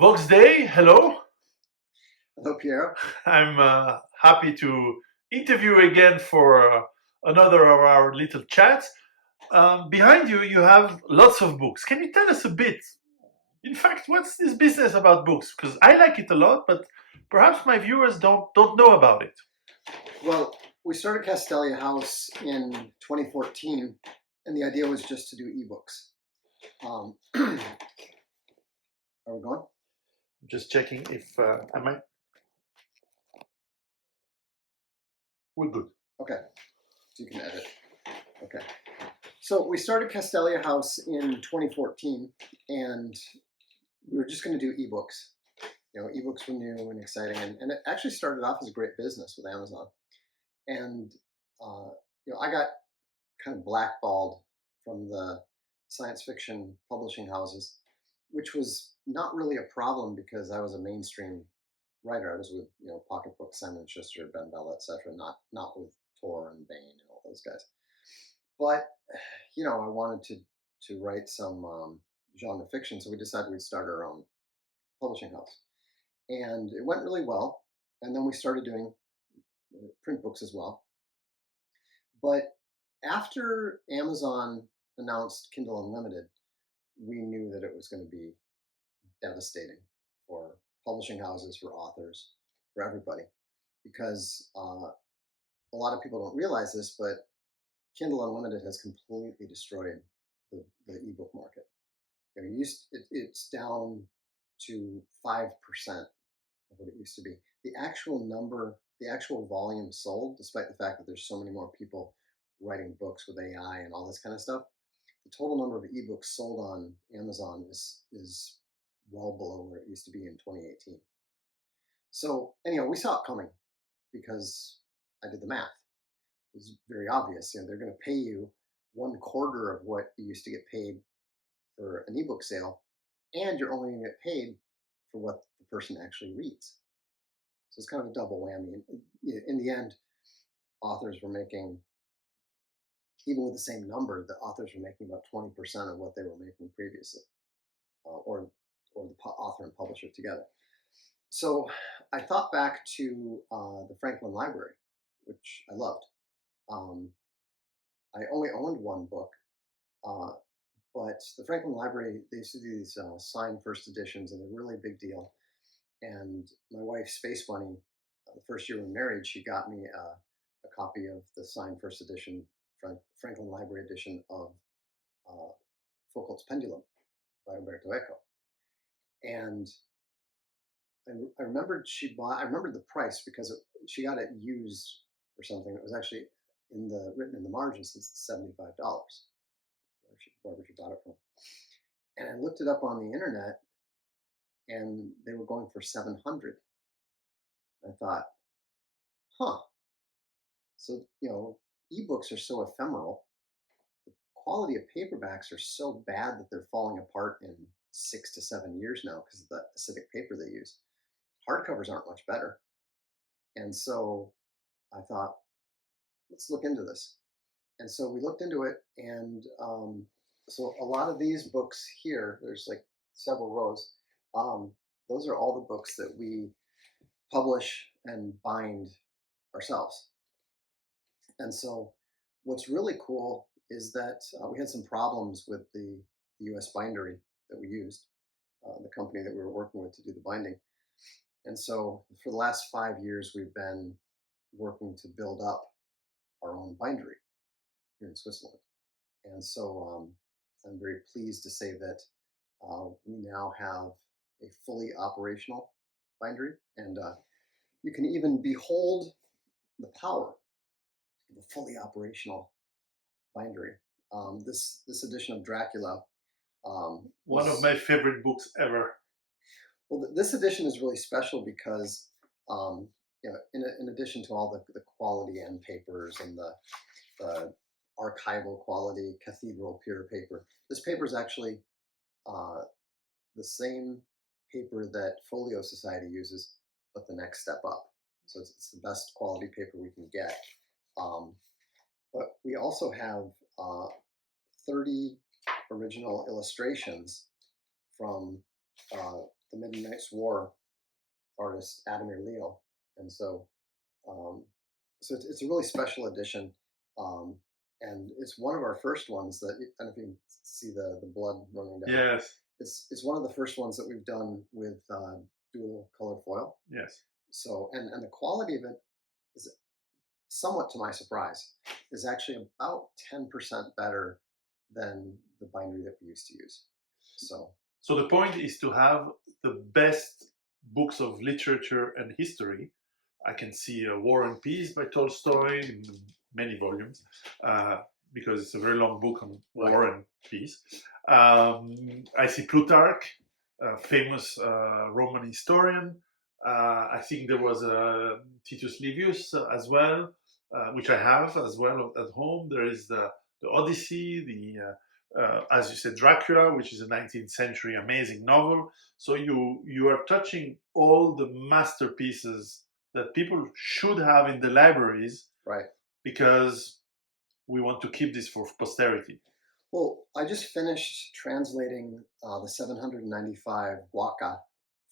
Vox Day, hello. Hello, Piero. I'm happy to interview again for another of our little chats. Behind you, you have lots of books. Can you tell us a bit? In fact, what's this business about books? Because I like it a lot, but perhaps my viewers don't know about it. Well, we started Castelia House in 2014, and the idea was just to do ebooks. Are we going? Just checking if I might. We're good. Okay, so you can edit. Okay. So we started Castelia House in 2014, and we were just going to do ebooks. Ebooks were new and exciting, and it actually started off as a great business with Amazon. And I got kind of blackballed from the science fiction publishing houses, which was not really a problem because I was a mainstream writer. I was with Pocketbook, Simon & Schuster, Ben Bell, etc. Not with Tor and Bain and all those guys. But I wanted to write some genre fiction, so we decided we'd start our own publishing house, and it went really well. And then we started doing print books as well. But after Amazon announced Kindle Unlimited, we knew that it was going to be devastating for publishing houses, for authors, for everybody, because a lot of people don't realize this, but Kindle Unlimited has completely destroyed the ebook market. It's down to 5% of what it used to be. The actual volume sold, despite the fact that there's so many more people writing books with AI and all this kind of stuff, the total number of ebooks sold on Amazon is well below where it used to be in 2018. So anyhow, we saw it coming because I did the math. It was very obvious. They're going to pay you 1/4 of what you used to get paid for an ebook sale, and you're only going to get paid for what the person actually reads. So it's kind of a double whammy. In the end, authors were making, even with the same number, the authors were making about 20% of what they were making previously, or the author and publisher together. So I thought back to the Franklin Library, which I loved. I only owned one book, but the Franklin Library, they used to do these signed first editions, and they're really a big deal. And my wife, Space Bunny, the first year we were married, she got me a copy of the signed first edition, Franklin Library edition of Foucault's Pendulum by Umberto Eco. And I remembered I remembered the price because she got it used or something. It was actually written in the margins, it's $75, wherever she bought it from. And I looked it up on the internet, and they were going for $700. I thought, huh. So ebooks are so ephemeral. The quality of paperbacks are so bad that they're falling apart in 6 to 7 years now because of the acidic paper they use. Hardcovers aren't much better. And so I thought, let's look into this. And so we looked into it, and so a lot of these books here, there's like several rows. Those are all the books that we publish and bind ourselves. And so what's really cool is that we had some problems with the US bindery that we used, the company that we were working with to do the binding. And so for the last 5 years, we've been working to build up our own bindery here in Switzerland. And so I'm very pleased to say that we now have a fully operational bindery, and you can even behold the power of a fully operational bindery. This edition of Dracula. One of my favorite books ever. Well, this edition is really special because, in addition to all the quality end papers and the archival quality cathedral pure paper, this paper is actually the same paper that Folio Society uses, but the next step up. So it's the best quality paper we can get. But we also have 30 original illustrations from the Midnight's War artist Adamir Leo, and um, it's a really special edition, um, and it's one of our first ones that I don't know if you can see the blood running down. Yes. It's one of the first ones that we've done with dual color foil. Yes. So and the quality of it is somewhat to my surprise is actually about 10% better than the bindery that we used to use. So the point is to have the best books of literature and history. I can see War and Peace by Tolstoy in many volumes, because it's a very long book on war and peace. I see Plutarch, a famous Roman historian. I think there was Titus Livius as well, which I have as well at home. There is the Odyssey, as you said, Dracula, which is a 19th century amazing novel. So you are touching all the masterpieces that people should have in the libraries, right, because we want to keep this for posterity. Well, I just finished translating the 795 waka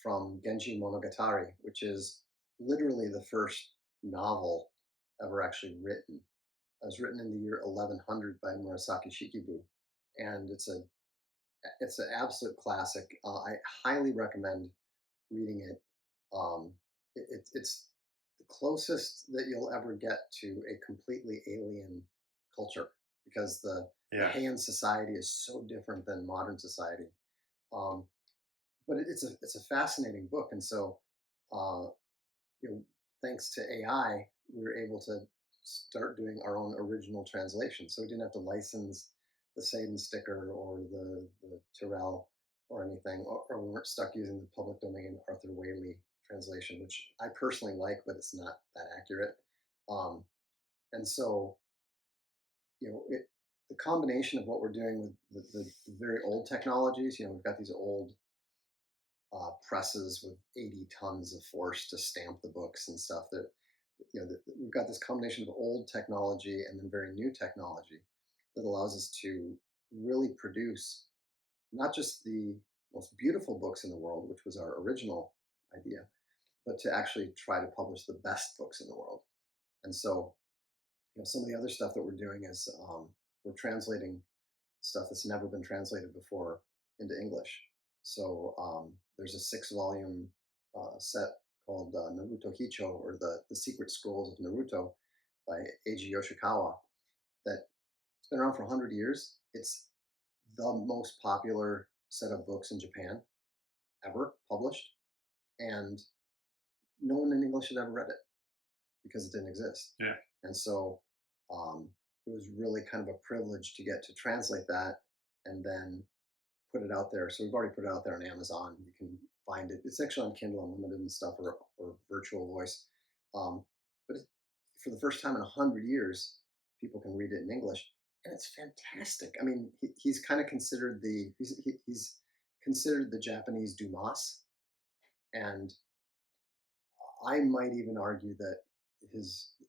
from Genji Monogatari, which is literally the first novel ever actually written. It was written in the year 1100 by Murasaki Shikibu, and it's an absolute classic. I highly recommend reading it. It's the closest that you'll ever get to a completely alien culture, because the Heian society is so different than modern society. Um, but it's a fascinating book, and so thanks to AI, we were able to start doing our own original translation. So we didn't have to license the Satan sticker or the Tyrrell or anything, or we weren't stuck using the public domain Arthur Whaley translation, which I personally like, but it's not that accurate. And so, the combination of what we're doing with the very old technologies, we've got these old presses with 80 tons of force to stamp the books and stuff. That we've got this combination of old technology and then very new technology that allows us to really produce not just the most beautiful books in the world, which was our original idea, but to actually try to publish the best books in the world. And so, some of the other stuff that we're doing is we're translating stuff that's never been translated before into English. So there's a 6-volume set called Naruto Hicho, or the Secret Scrolls of Naruto by Eiji Yoshikawa, that's been around for 100 years. It's the most popular set of books in Japan ever published, and no one in English had ever read it because it didn't exist. Yeah. And so it was really kind of a privilege to get to translate that and then put it out there. So we've already put it out there on Amazon. You can find it. It's actually on Kindle Unlimited and stuff, or Virtual Voice. But for the first time in 100 years, people can read it in English, and it's fantastic. I mean, he's kind of considered he's considered the Japanese Dumas, and I might even argue that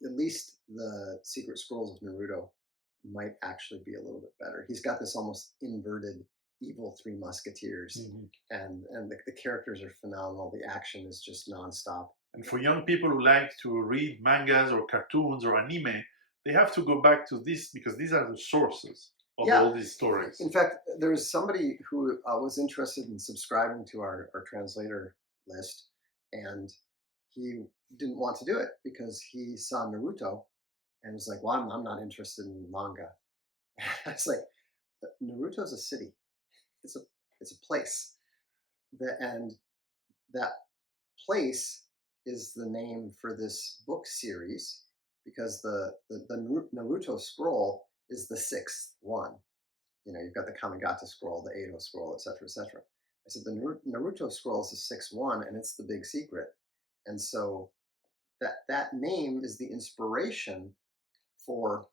at least the Secret Scrolls of Naruto might actually be a little bit better. He's got this almost inverted evil Three Musketeers, and the characters are phenomenal. The action is just nonstop. And for young people who like to read mangas or cartoons or anime, they have to go back to this, because these are the sources of all these stories. In fact, there was somebody who was interested in subscribing to our translator list, and he didn't want to do it because he saw Naruto and was like, well, I'm not interested in manga. It's like, Naruto's a city. It's a place. And that place is the name for this book series, because the Naruto scroll is the 6th one. You've got the Kamigata scroll, the Edo scroll, etc., etc. I said the Naruto scroll is the 6th one, and it's the big secret. And so that name is the inspiration for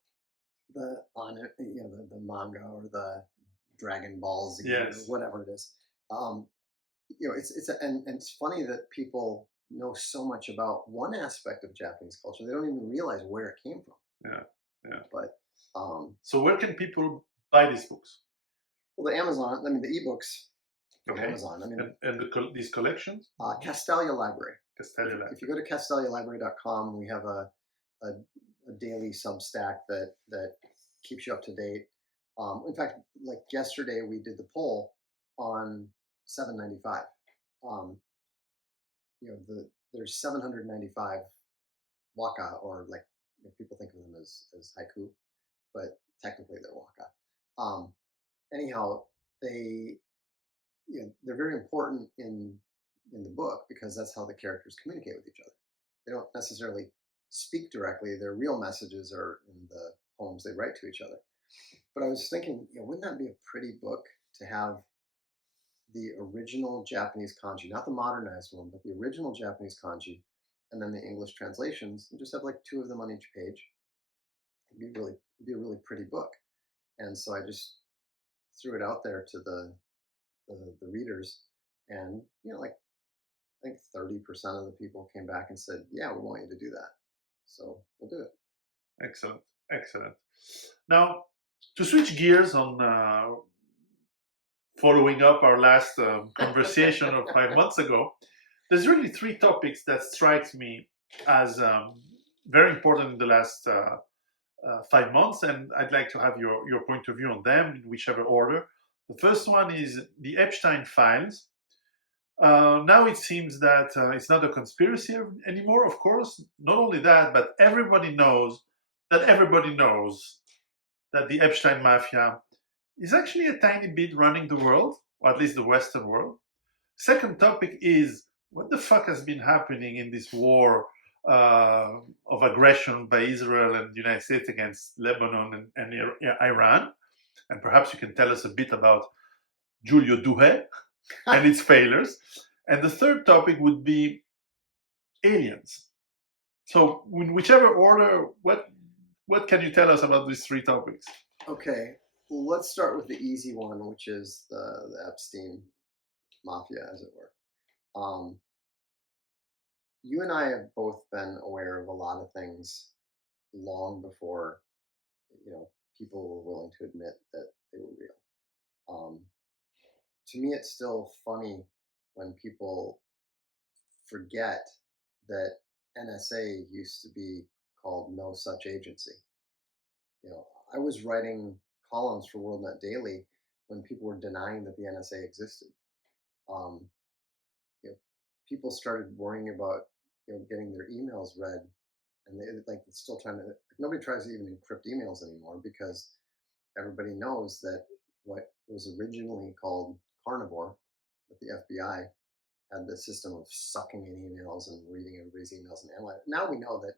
the manga or the Dragon Ball Z, or whatever it is. And it's funny that people know so much about one aspect of Japanese culture. They don't even realize where it came from. Yeah. But so where can people buy these books? Well, the Amazon, the ebooks, from Okay. Amazon. I mean, And these collections? Castalia Library. Castelli If you go to castalialibrary.com, we have a, a daily Substack that keeps you up to date. In fact, like yesterday, we did the poll on 795. Um, there's 795 waka, or like people think of them as haiku, but technically they're waka. Anyhow, they they're very important in the book because that's how the characters communicate with each other. They don't necessarily speak directly; their real messages are in the poems they write to each other. But I was thinking, wouldn't that be a pretty book to have the original Japanese kanji, not the modernized one, but the original Japanese kanji, and then the English translations, and just have like two of them on each page? It'd be a really pretty book. And so I just threw it out there to the readers, and like I think 30% of the people came back and said, "Yeah, we want you to do that." So we'll do it. Excellent. Excellent. Now, to switch gears on following up our last conversation of 5 months ago, there's really three topics that strikes me as very important in the last 5 months, and I'd like to have your point of view on them in whichever order. The first one is the Epstein files. Now it seems that it's not a conspiracy anymore, of course. Not only that, but everybody knows that the Epstein Mafia is actually a tiny bit running the world, or at least the Western world. Second topic is what the fuck has been happening in this war of aggression by Israel and the United States against Lebanon and Iran. And perhaps you can tell us a bit about Giulio Douhet and its failures. And the third topic would be aliens. So, in whichever order, what can you tell us about these three topics? Okay, well, let's start with the easy one, which is the Epstein Mafia, as it were. You and I have both been aware of a lot of things long before people were willing to admit that they were real. To me, it's still funny when people forget that NSA used to be called No Such Agency. I was writing columns for WorldNet Daily when people were denying that the NSA existed. Um, you know, People started worrying about getting their emails read, and they like still trying to. Nobody tries to even encrypt emails anymore because everybody knows that what was originally called Carnivore, that the FBI had the system of sucking in emails and reading everybody's emails and analyzing. Now we know that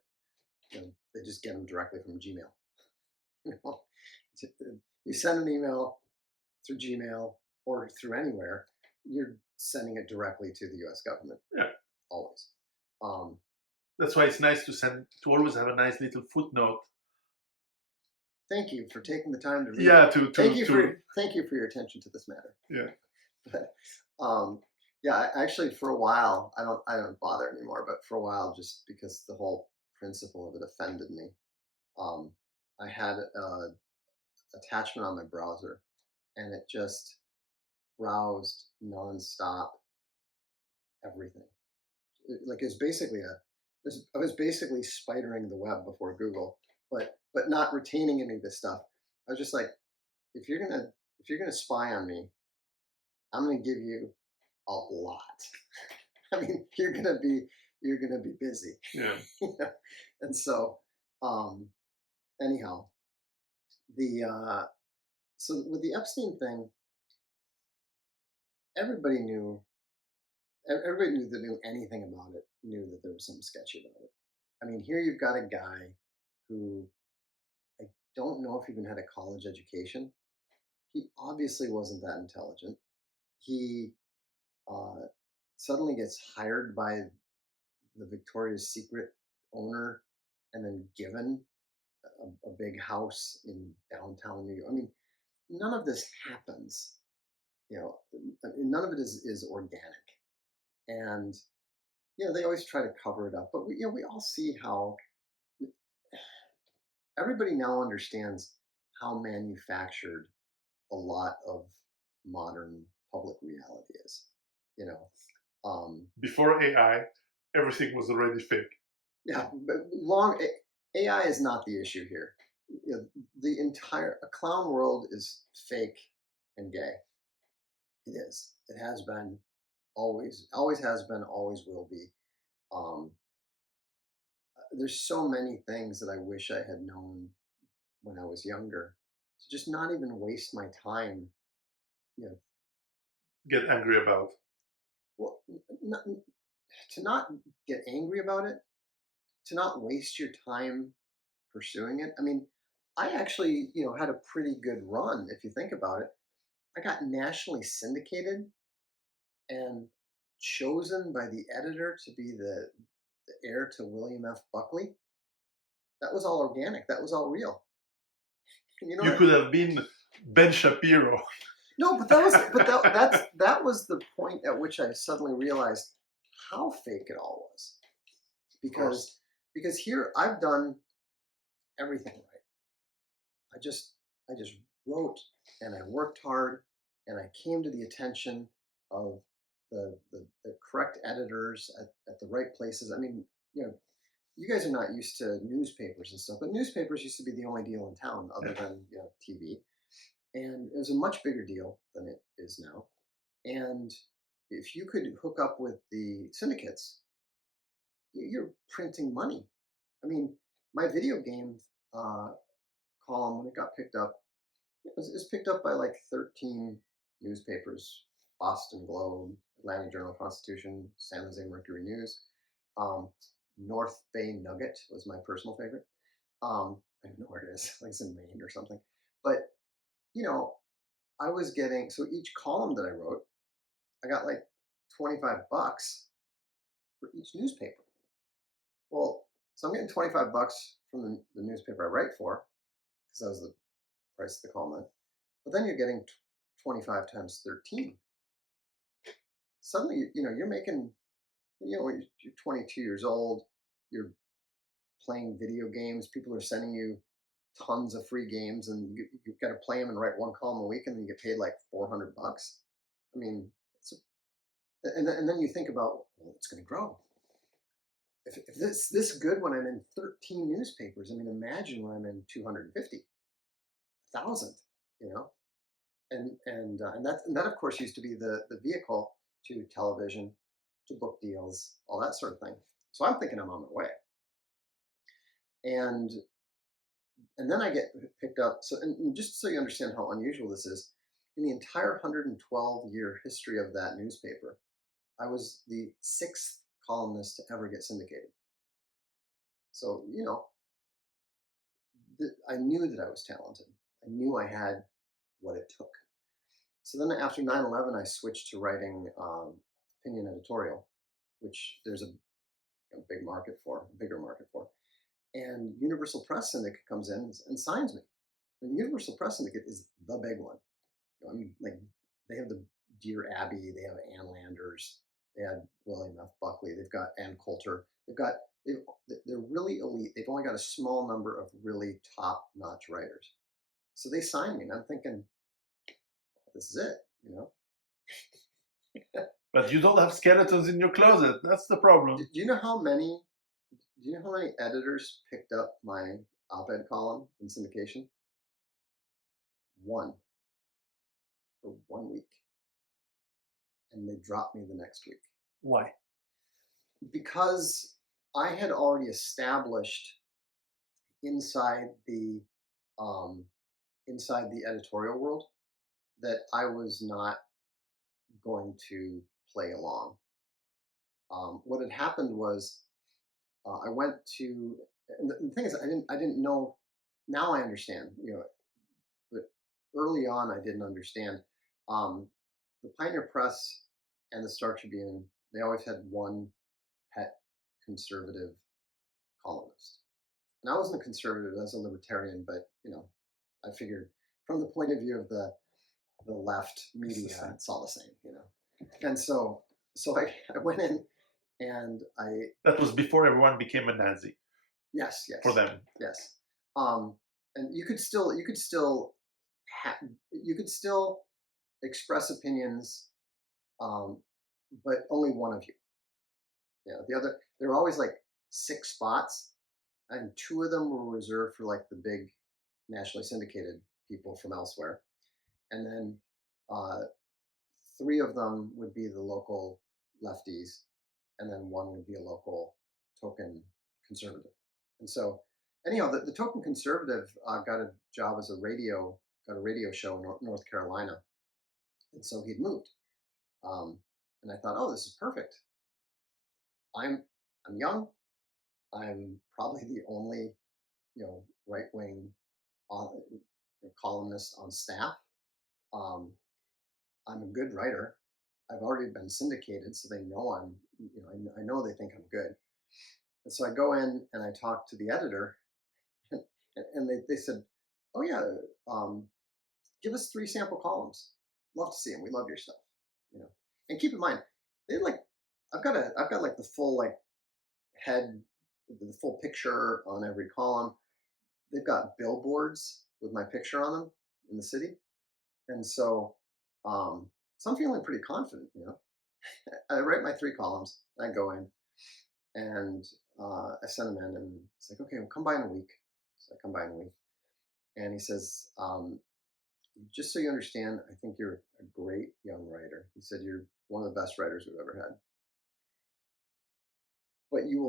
they just get them directly from Gmail. You send an email through Gmail or through anywhere, you're sending it directly to the U.S. government. Yeah. Always. That's why it's nice to always have a nice little footnote. Thank you for taking the time to read. Yeah, thank you for your attention to this matter. Yeah. But yeah, actually, for a while, I don't bother anymore. But for a while, just because the whole principle of it offended me, I had a attachment on my browser, and it just browsed nonstop everything. Like it's basically I was basically spidering the web before Google, but not retaining any of this stuff. I was just like, if you're gonna spy on me, I'm gonna give you a lot. I mean, you're gonna be busy. Yeah. And so, anyhow, so with the Epstein thing, everybody knew. Everybody that knew anything about it knew that there was something sketchy about it. I mean, here you've got a guy who I don't know if he even had a college education. He obviously wasn't that intelligent. He suddenly gets hired by the Victoria's Secret owner and then given a big house in downtown New York. I mean, none of this happens. None of it is organic. And they always try to cover it up, but we all see how everybody now understands how manufactured a lot of modern public reality is. You know, Before AI, everything was already fake. yeah, but AI is not the issue here. You know, the entire clown world is fake and gay. It is. It has been, always has been, always will be. Um, there's so many things that I wish I had known when I was younger. To just not even waste my time. You know, Get angry about. well, to not get angry about it, to not waste your time pursuing it. I mean, I actually, had a pretty good run if you think about it. I got nationally syndicated and chosen by the editor to be the heir to William F. Buckley. That was all organic. That was all real. And you know You what? could have been Ben Shapiro. No, that was the point at which I suddenly realized how fake it all was. Because here I've done everything right. I just wrote and I worked hard and I came to the attention of the correct editors at the right places. I mean, you guys are not used to newspapers and stuff, but newspapers used to be the only deal in town other than TV, and it was a much bigger deal than it is now. And if you could hook up with the syndicates, you're printing money. I mean, my video game uh, column, when it got picked up, it was picked up by like 13 newspapers: Boston Globe, Atlanta Journal-Constitution, San Jose Mercury News. Um, North Bay Nugget was my personal favorite. I don't know where it is, like it's in Maine or something. But you know, I was getting, so each column that I wrote, I got like $25 for each newspaper. Well, so I'm getting $25 from the newspaper I write for, because that was the price of the column. But then you're getting 25 times 13. Suddenly, you're making, you're 22 years old, you're playing video games, people are sending you tons of free games, and you've got to play them and write one column a week, and then you get paid like $400. I mean, and then you think about, well, it's going to grow. If this good when I'm in 13 newspapers, I mean, imagine when I'm in 250,000. And that of course used to be the vehicle to television, to book deals, all that sort of thing. So I'm thinking I'm on my way. And then I get picked up. So, and just so you understand how unusual this is, in the entire 112-year history of that newspaper, I was the 6th columnist to ever get syndicated. So, I knew that I was talented. I knew I had what it took. So then after 9/11, I switched to writing opinion editorial, which there's a bigger market for. And Universal Press Syndicate comes in and signs me. And Universal Press Syndicate is the big one. I mean, like, they have the Dear Abby, they have Ann Landers, they had William F. Buckley, they've got Ann Coulter, they're really elite. They've only got a small number of really top-notch writers. So they sign me, and I'm thinking, this is it. But you don't have skeletons in your closet. That's the problem. Do you know how many editors picked up my op-ed column in syndication? One. For 1 week. And they dropped me the next week. Why? Because I had already established inside the editorial world that I was not going to play along. What had happened was I went to, and the thing is, I didn't know. Now I understand, but early on I didn't understand. The Pioneer Press and the Star Tribune, they always had one pet conservative columnist. And I wasn't a conservative, I was a libertarian, but I figured from the point of view of the left media, it's all the same, And so I went in and that was before everyone became a Nazi. Yes. For them. Yes. And you could still express opinions, um, but only one of you. The other, there were always like 6 spots, and 2 of them were reserved for like the big nationally syndicated people from elsewhere, and then uh, 3 of them would be the local lefties, and then one would be a local token conservative. And so, anyhow, the token conservative got a job as got a radio show in North Carolina, and so he'd moved. And I thought, oh, this is perfect. I'm young. I'm probably the only right wing columnist on staff. Um, I'm a good writer. I've already been syndicated, so they know I know they think I'm good. And so I go in and I talk to the editor, and they said, "Oh yeah, um, give us 3 sample columns. Love to see them. We love your stuff." And keep in mind, they like I've got like the full like head, the full picture on every column. They've got billboards with my picture on them in the city, and so I'm feeling pretty confident. I write my 3 columns. I go in and I send him in, and he's like, "Okay, we'll come by in a week." So I come by in a week, and he says, "Just so you understand, I think you're a great young writer." He said, "You're one of the best writers we've ever had, but your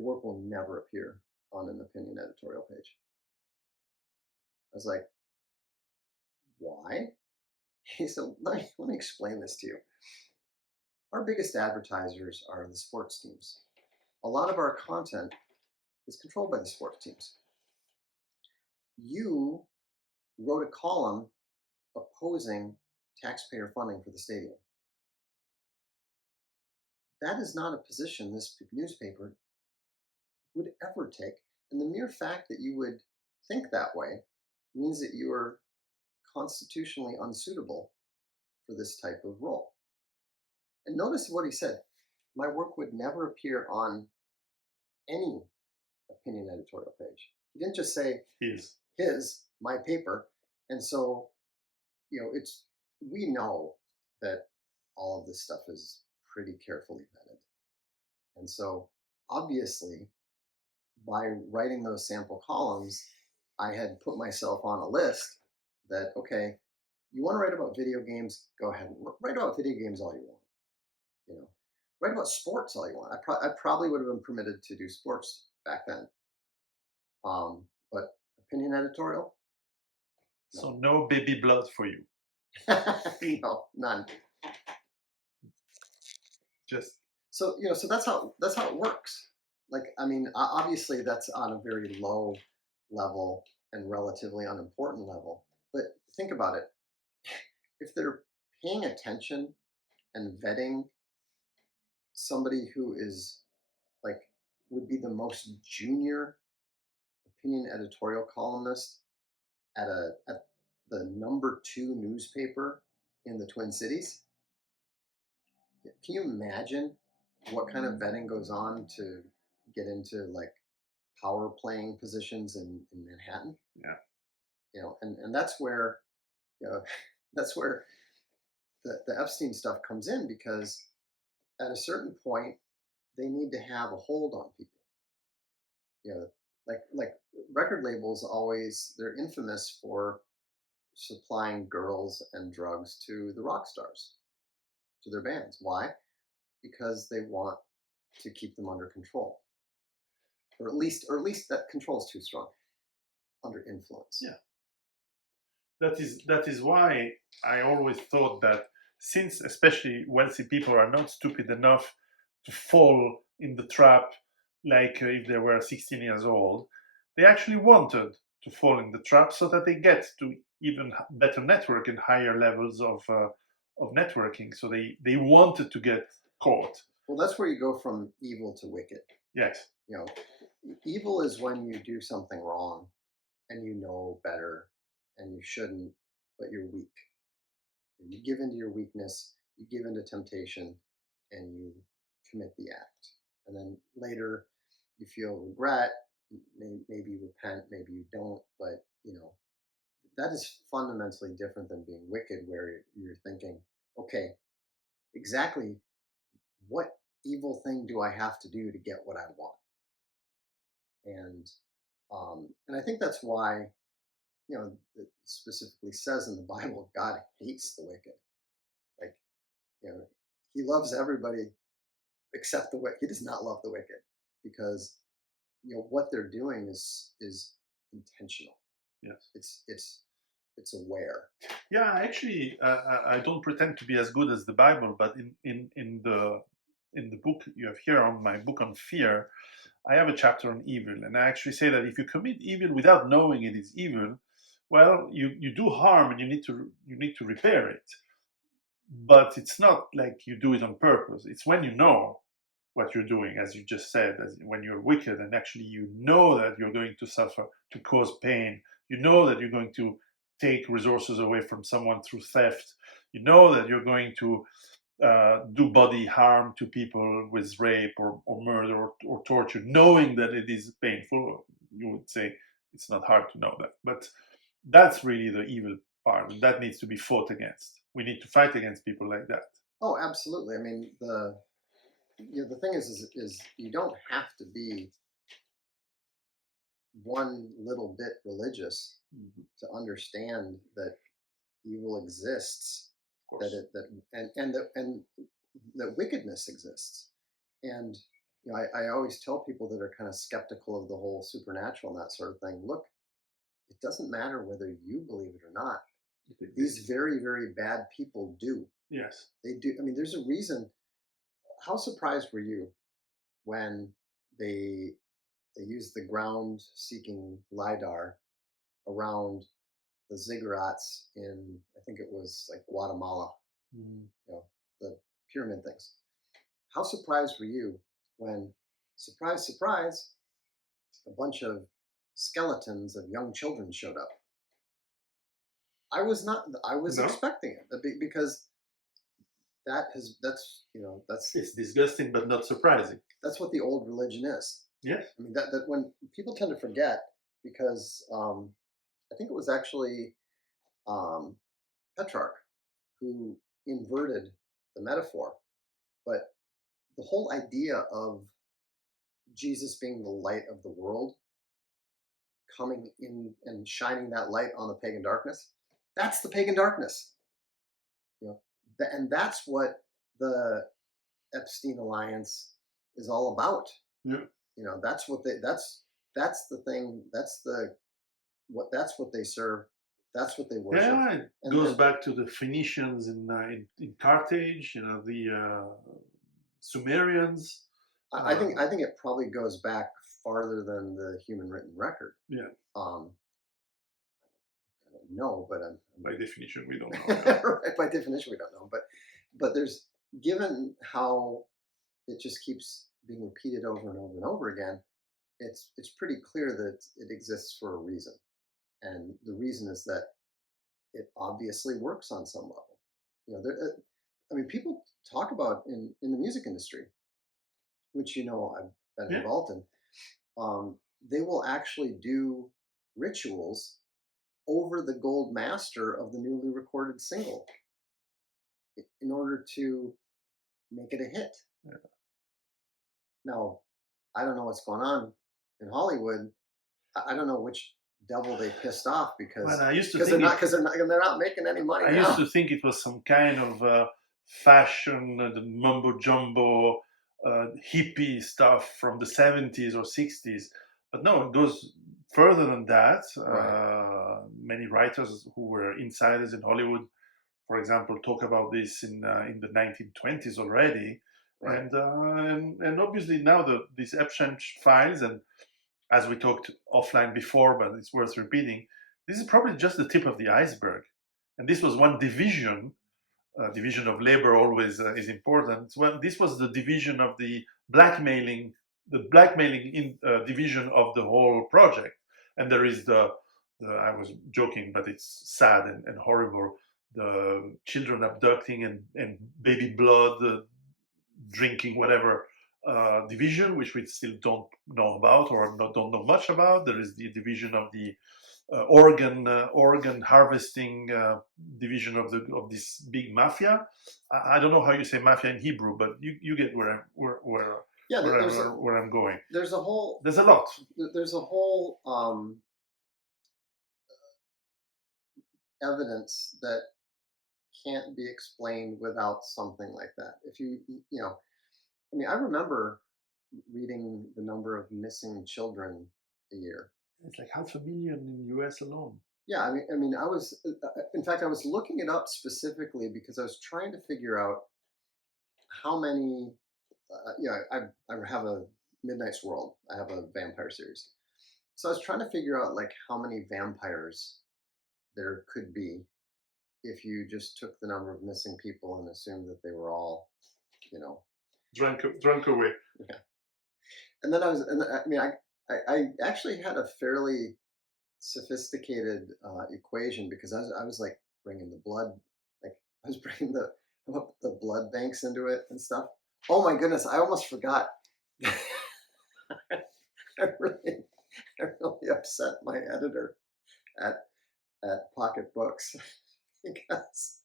work will never appear on an opinion editorial page." I was like, "Why?" He said, let me explain this to you. Our biggest advertisers are the sports teams. A lot of our content is controlled by the sports teams. You wrote a column opposing taxpayer funding for the stadium. That is not a position this newspaper would ever take. And the mere fact that you would think that way means that you are constitutionally unsuitable for this type of role. And notice what he said. My work would never appear on any opinion editorial page. He didn't just say my paper. And so, we know that all of this stuff is pretty carefully vetted. And so, obviously, by writing those sample columns, I had put myself on a list that, okay, you want to write about video games? Go ahead and write about video games all you want. Write about sports all you want. I probably would have been permitted to do sports back then. But opinion editorial? So no baby blood for you. No, none. Just so that's how it works. Like, I mean, obviously that's on a very low level and relatively unimportant level. But think about it. If they're paying attention and vetting somebody who is like would be the most junior opinion editorial columnist at the #2 newspaper in the Twin Cities, can you imagine what kind of vetting goes on to get into like power playing positions in Manhattan? Yeah. And that's where that's where the Epstein stuff comes in, because at a certain point they need to have a hold on people. Like record labels always, they're infamous for supplying girls and drugs to the rock stars, to their bands. Why? Because they want to keep them under control, or at least that control is too strong. Under influence. Yeah. That is why I always thought that, since especially wealthy people are not stupid enough to fall in the trap, like if they were 16 years old, they actually wanted to fall in the trap so that they get to even better network and higher levels of networking. So they wanted to get caught. Well, that's where you go from evil to wicked. Yes. Evil is when you do something wrong and you know better and you shouldn't, but you're weak. You give into your weakness, you give into temptation, and you commit the act. And then later you feel regret, maybe you repent, maybe you don't, but that is fundamentally different than being wicked, where you're thinking, okay, exactly what evil thing do I have to do to get what I want? And and I think that's why, it specifically says in the Bible, God hates the wicked. Like, you know, He loves everybody except the wicked. He does not love the wicked, because what they're doing is intentional. Yes. It's aware. Yeah, actually, I don't pretend to be as good as the Bible, but in the book you have here, on my book on fear, I have a chapter on evil, and I actually say that if you commit evil without knowing it is evil, well, you do harm, and you need to repair it. But it's not like you do it on purpose. It's when you know what you're doing, as you just said, as when you're wicked, and actually you know that you're going to suffer, to cause pain. You know that you're going to take resources away from someone through theft. You know that you're going to do body harm to people with rape or murder or torture, knowing that it is painful. You would say it's not hard to know that. But that's really the evil part, and that needs to be fought against. We need to fight against people like that. Oh, absolutely. I mean, the thing is you don't have to be one little bit religious Mhm. to understand that evil exists, Of that course. and that wickedness exists. And I always tell people that are kind of skeptical of the whole supernatural and that sort of thing, look, it doesn't matter whether you believe it or not. These very, very bad people do. Yes. They do. I mean, there's a reason. How surprised were you when they they used the ground seeking lidar around the ziggurats in, I think it was like Guatemala, Mhm. the pyramid things. How surprised were you when, surprise, surprise, a bunch of skeletons of young children showed up? I was not. I was No, expecting it, because that's it's disgusting but not surprising. that's what the old religion is. Yes. I mean, that when people tend to forget, because I think it was actually um, Petrarch who inverted the metaphor, but the whole idea of Jesus being the light of the world, coming in and shining that light on the pagan darkness, that's the pagan darkness. You know, and that's what the Epstein alliance is all about. Yeah. That's what that's the thing. That's what they serve. That's what they worship. Yeah, it goes back to the Phoenicians in Carthage, the Sumerians. I think it probably goes back farther than the human written record. Yeah, Um, I don't know, but by definition, we don't know. Yeah. right, by definition we don't know. But there's, given how it just keeps being repeated over and over and over again, it's pretty clear that it exists for a reason, and the reason is that it obviously works on some level. I mean, people talk about in the music industry, which I've been Yeah. involved in. They will actually do rituals over the gold master of the newly recorded single in order to make it a hit. Yeah. Now, I don't know what's going on in Hollywood. I don't know which devil they pissed off, Well, because I used to they're think not it. because they're not making any money I used now. to think it was some kind of fashion, the mumbo jumbo, hippie stuff from the 70s or 60s. But no, it goes further than that. Right. Many writers who were insiders in Hollywood, for example, talk about this in the 1920s already. Right. And obviously now these Epstein files, and as we talked offline before, but it's worth repeating, this is probably just the tip of the iceberg. And this was one division. Division of labor always is important. Well, this was the division of the blackmailing division of the whole project. And there is I was joking, but it's sad and horrible. The children abducting and baby blood drinking, whatever, division, which we still don't know about or don't know much about. There is the division of the organ harvesting division of this big mafia. I don't know how you say mafia in Hebrew, but you get Yeah, where I'm going. there's a whole There's a lot. there's a whole evidence that can't be explained without something like that. If I mean, I remember reading the number of missing children a year. It's like 500,000 in US alone. Yeah, I was, in fact, I was looking it up specifically because I was trying to figure out how many. I have a Midnight's World. I have a vampire series, so I was trying to figure out like how many vampires there could be if you just took the number of missing people and assumed that they were all, you know, drunk away. yeah. And then I actually had a fairly sophisticated equation because I was like bringing the blood, like I was bringing the blood banks into it and stuff. Oh my goodness, I almost forgot. I really, I really upset my editor at Pocket Books because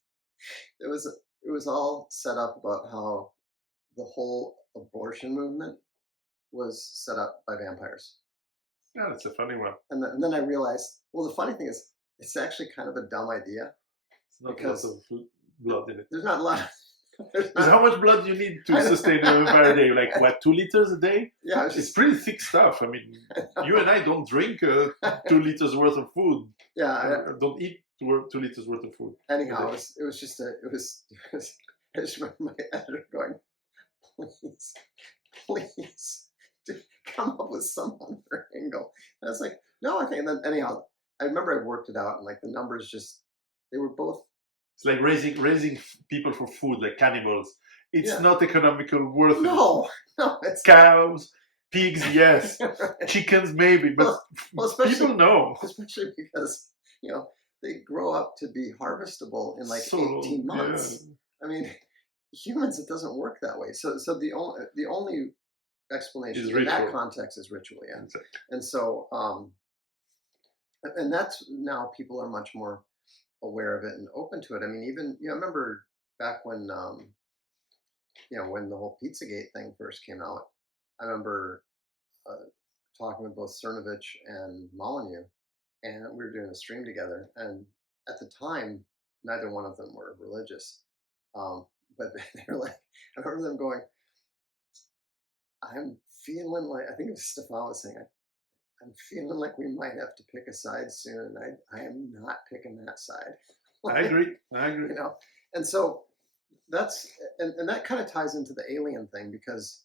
it was all set up about how the whole abortion movement was set up by vampires. Yeah, that's a funny one. And then I realized, well, the funny thing is, it's actually kind of a dumb idea. It's not because of blood in it. There's not a lot. Because how much blood do you need to sustain a vampire day? Like what, 2 liters a day? Yeah, it's pretty thick stuff. I mean, you and I don't drink 2 liters worth of food. Yeah, don't eat 2 liters worth of food. Anyhow, it was I just remember my editor going, please, come up with some other angle. And I was like, no, I think. And then anyhow, I remember I worked it out, and like the numbers they were both. It's like raising people for food, like cannibals. It's not economical worth it. No, it's cows, pigs, yes, right. Chickens, maybe, but people know. Especially because they grow up to be harvestable in like 18 months. Yeah. I mean, humans, it doesn't work that way. So the only explanation in that context is ritual, yeah. Exactly. And so and that's now people are much more aware of it and open to it. I mean, even I remember back when when the whole Pizzagate thing first came out. I remember talking with both Cernovich and Molyneux, and we were doing a stream together. And at the time, neither one of them were religious, but they were like, I remember them going, "I'm feeling like," I think it was Stefan was saying, I'm feeling like we might have to pick a side soon, and I am not picking that side. I agree. And so that's and that kind of ties into the alien thing because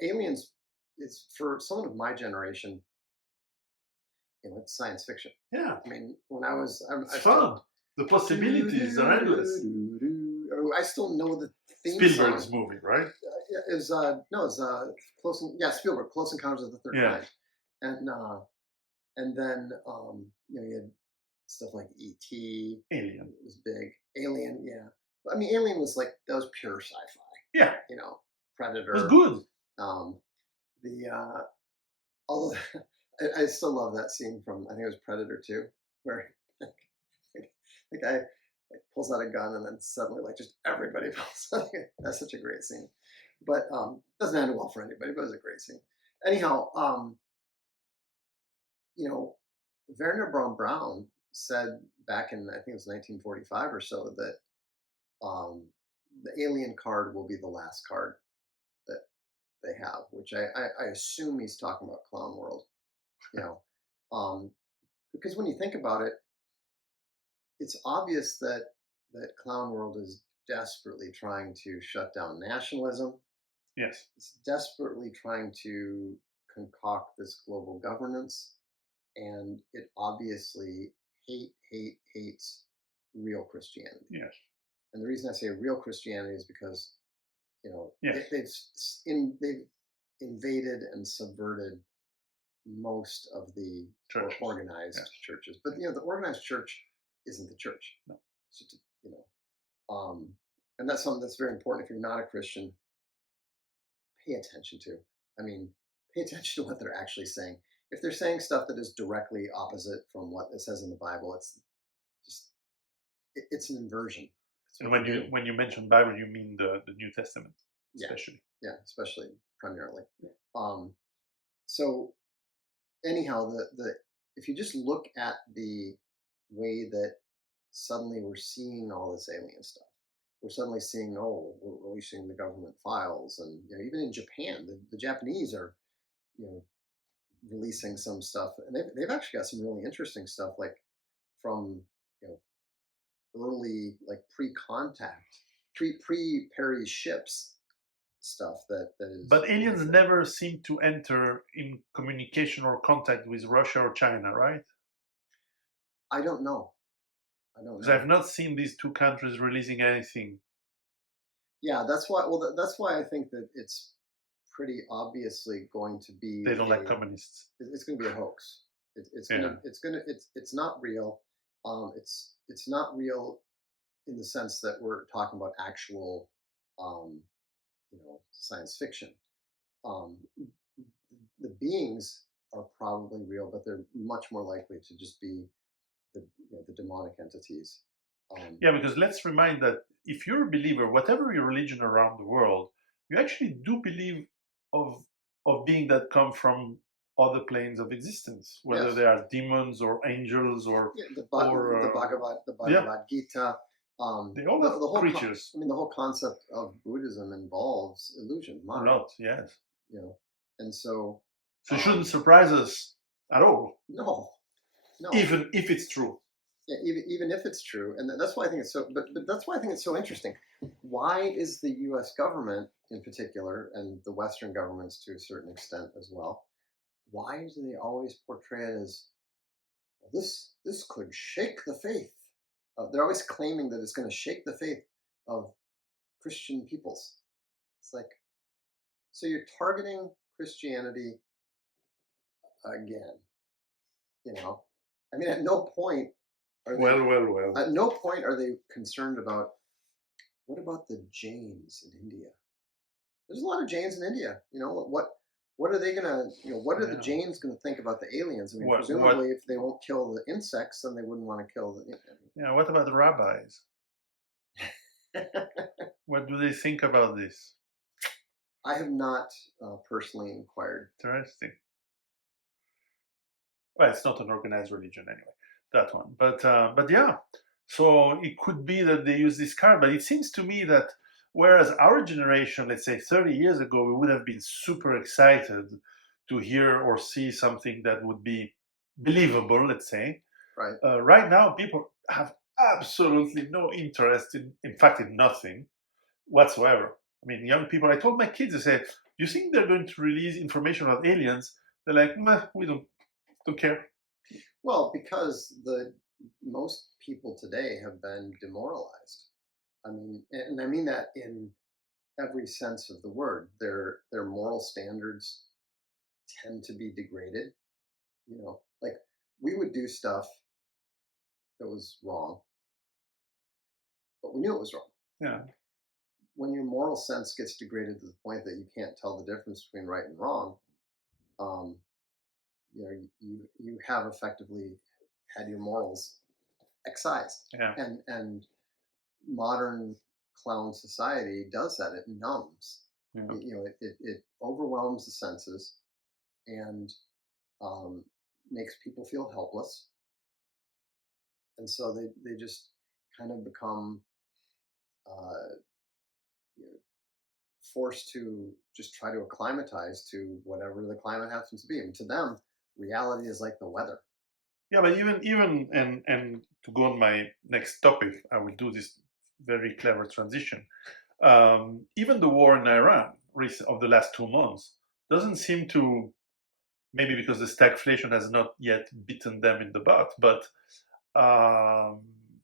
aliens is, for someone of my generation, it's science fiction. Yeah. I mean, when I was, it's fun. The possibilities are endless. I still know the theme Spielberg's song. movie, right? It's Spielberg, Close Encounters of the Third Kind, and then you had stuff like E.T. Alien. It was big. Alien, yeah. I mean, Alien was like, that was pure sci-fi. Yeah. Predator. It was good. Although I still love that scene from, I think it was Predator 2, where the guy pulls out a gun and then suddenly just everybody pulls out. That's such a great scene. But doesn't end well for anybody, but it was a great scene. Anyhow, Werner von Braun said back in, I think it was 1945 or so, that the alien card will be the last card that they have, which I assume he's talking about Clown World. Because when you think about it, it's obvious that Clown World is desperately trying to shut down nationalism. Yes. It's desperately trying to concoct this global governance, and it obviously hates real Christianity. Yes. And the reason I say real Christianity is because they've invaded and subverted most of the organized churches. But the organized church isn't the church. No. It's just, and that's something that's very important. If you're not a Christian, pay attention to. I mean, pay attention to what they're actually saying. if they're saying stuff that is directly opposite from what it says in the Bible, it's just it's an inversion. And when you mention Bible, you mean the New Testament, especially. Yeah, especially primarily. So anyhow, the if you just look at the way that suddenly we're seeing all this alien stuff, we're suddenly seeing, oh, we're releasing the government files, and even in Japan, the Japanese are, releasing some stuff, and they've actually got some really interesting stuff, like from early, like pre-contact, pre-Perry's ships stuff that is. But aliens never seem to enter in communication or contact with Russia or China, right? I don't know. Because I've not seen these two countries releasing anything. Yeah, that's why. Well, that's why I think that it's pretty obviously going to be. They don't like communists. It's going to be a hoax. It's not real. It's not real in the sense that we're talking about actual, science fiction. The beings are probably real, but they're much more likely to just be the demonic entities. Yeah, because let's remind that if you're a believer, whatever your religion around the world, you actually do believe of being that come from other planes of existence, whether they are demons or angels or the Bhagavad Gita. They all have the whole creatures. The whole concept of Buddhism involves illusion. A lot, yes. And so. So it shouldn't surprise us at all. No. Even if it's true. Yeah, even if it's true, and that's why I think it's so. But that's why I think it's so interesting. Why is the U.S. government, in particular, and the Western governments to a certain extent as well, why do they always portray it as, well, this could shake the faith? They're always claiming that it's going to shake the faith of Christian peoples. It's like, so you're targeting Christianity again. I mean, at no point. Well. At no point are they concerned about, what about the Jains in India? There's a lot of Jains in India. What are they gonna? What are the Jains gonna think about the aliens? I mean, presumably, if they won't kill the insects, then they wouldn't want to kill the. Yeah. What about the rabbis? What do they think about this? I have not personally inquired. Interesting. Well, it's not an organized religion anyway, that one. But yeah, so it could be that they use this card. But it seems to me that whereas our generation, let's say 30 years ago, we would have been super excited to hear or see something that would be believable, let's say. Right. Right now, people have absolutely no interest in fact, in nothing whatsoever. I mean, young people, I told my kids, I said, do you think they're going to release information about aliens? They're like, nah, we don't care. Well, because most people today have been demoralized. I mean, and I mean that in every sense of the word. Their moral standards tend to be degraded. Like, we would do stuff that was wrong, but we knew it was wrong. Yeah. When your moral sense gets degraded to the point that you can't tell the difference between right and wrong, you have effectively had your morals excised. Yeah. And modern clown society does that. It numbs. Yeah. It overwhelms the senses and makes people feel helpless. And so they just kind of become forced to just try to acclimatize to whatever the climate happens to be. And to them, reality is like the weather. Yeah, but even and to go on my next topic, I will do this very clever transition. Even the war in Iran of the last 2 months doesn't seem to, maybe because the stagflation has not yet bitten them in the butt, but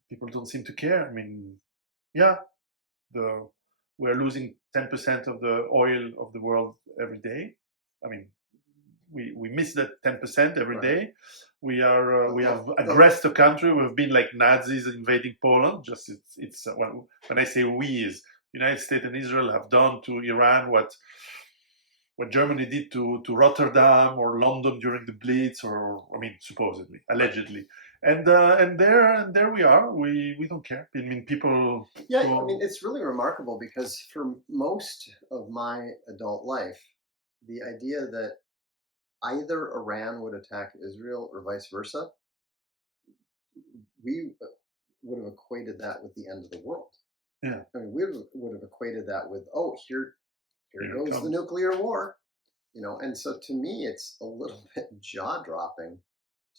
people don't seem to care. I mean, yeah, we're losing 10% of the oil of the world every day. I mean, we miss that 10% every day. We have aggressed the country. We've been like Nazis invading Poland. Just it's when I say we, is United States and Israel have done to Iran what what Germany did to Rotterdam or London during the Blitz, or I mean, supposedly, Right. allegedly, and there we are. We don't care. I mean, people. Yeah, I mean, Go, it's really remarkable because for most of my adult life, the idea that either Iran would attack Israel or vice versa, we would have equated that with the end of the world. yeah, I mean, we would have equated that with, oh, here here it goes the comes. nuclear war, you know. And so to me, it's a little bit jaw dropping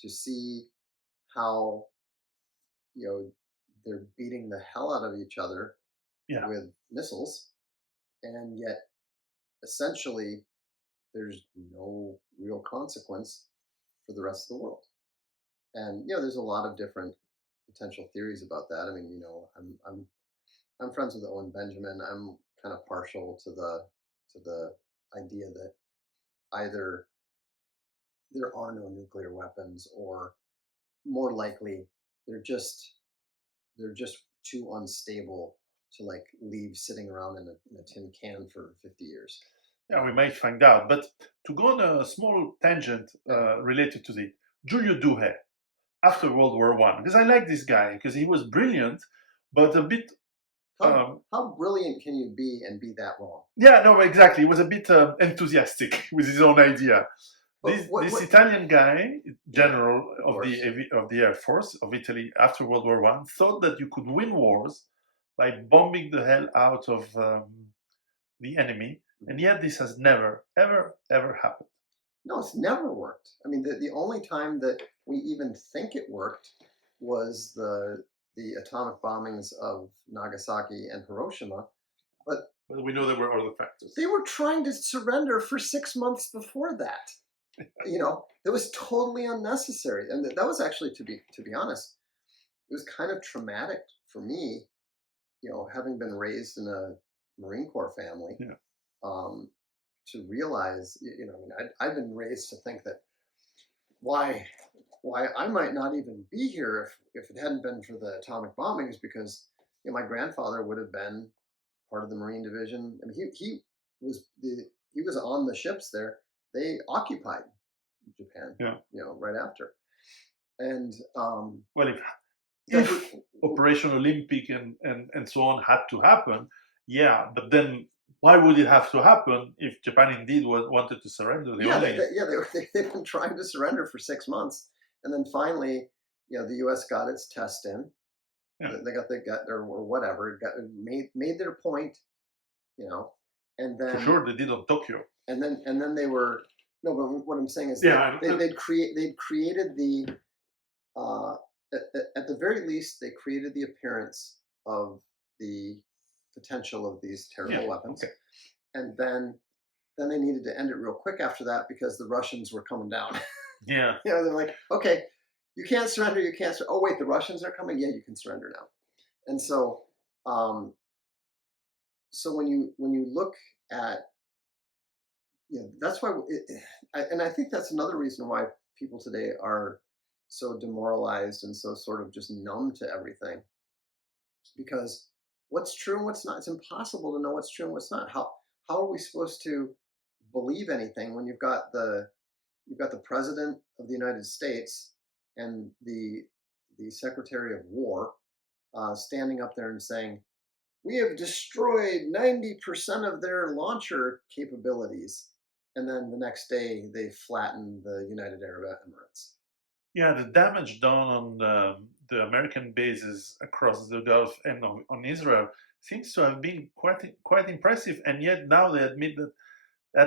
to see how, you know, they're beating the hell out of each other Yeah, with missiles, and yet essentially there's no real consequence for the rest of the world. And you know, there's a lot of different potential theories about that. I mean, you know, I'm friends with Owen Benjamin. I'm kind of partial to the idea that either there are no nuclear weapons, or more likely they're just they're just too unstable to like leave sitting around in a tin can for 50 years. yeah, we might find out. But to go on a small tangent Yeah. related to the Julio Duhe after World War One, because I like this guy because he was brilliant, but a bit. How brilliant can you be and be that wrong? Yeah, no, exactly. He was a bit enthusiastic with his own idea. But This what? Italian guy, Yeah, general of of course. the Air Force of Italy after World War One, thought that you could win wars by bombing the hell out of the enemy, and yet this has never, ever, ever happened. No, it's never worked. I mean, the only time that we even think it worked was the atomic bombings of Nagasaki and Hiroshima. But But we know there were other factors. they were trying to surrender for 6 months before that. You know, it was totally unnecessary, and that was actually, to be honest, it was kind of traumatic for me. You know, having been raised in a Marine Corps family, Yeah, um, to realize, you know, I mean, I've been raised to think that why why I might not even be here if it hadn't been for the atomic bombings, because you know, my grandfather would have been part of the Marine Division. I mean, he was on the ships there. They occupied Japan, yeah. you know, right after. And Well, that if Operation Olympic and so on had to happen, yeah. But then why would it have to happen if Japan indeed wanted to surrender? The yeah, only they've been trying to surrender for 6 months, and then finally, you know, the U.S. got its test in. yeah, They got their, or whatever, got made their point, you know, and for then sure they did on Tokyo. and then they were, no, but what I'm saying is Yeah, they'd created the uh, at the very least they created the appearance of the potential of these terrible yeah, weapons, okay. and then they needed to end it real quick after that because the Russians were coming down. Yeah, You know, they're like, okay, you can't surrender, you can't. Oh wait, the Russians are coming. Yeah, you can surrender now. And so, um, so when you look at, you know, that's why, and I think that's another reason why people today are so demoralized and so sort of just numb to everything, because what's true and what's not, it's impossible to know what's true and what's not. How are we supposed to believe anything when you've got the president of the United States and the Secretary of War standing up there and saying, we have destroyed 90% of their launcher capabilities. And then the next day, they flatten the United Arab Emirates. yeah. The damage done on the American bases across the Gulf and on Israel seems to have been quite impressive, and yet now they admit that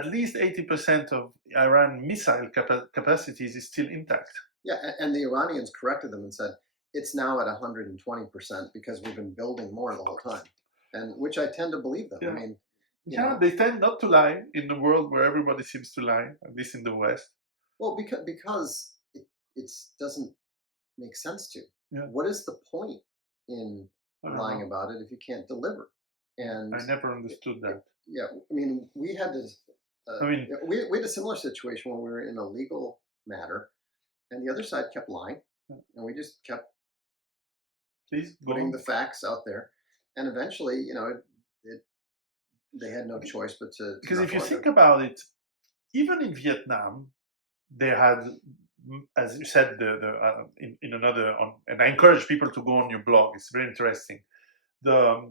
at least 80% of Iran missile capacities is still intact. Yeah, and the Iranians corrected them and said, it's now at 120% because we've been building more the whole time. And which I tend to believe them. Yeah. I mean, you Yeah, know, they tend not to lie in the world where everybody seems to lie, at least in the West. well, because it doesn't make sense to. Yeah, What is the point in I don't lying know. about it if you can't deliver? And I never understood that. yeah, I mean, we had this. I mean, We had a similar situation when we were in a legal matter, and the other side kept lying, and we just kept please go putting on. the facts out there, and eventually, you know, they had no choice but to Because not if go you ahead. think about it, even in Vietnam, they had, as you said, in another on, and I encourage people to go on your blog. It's very interesting. The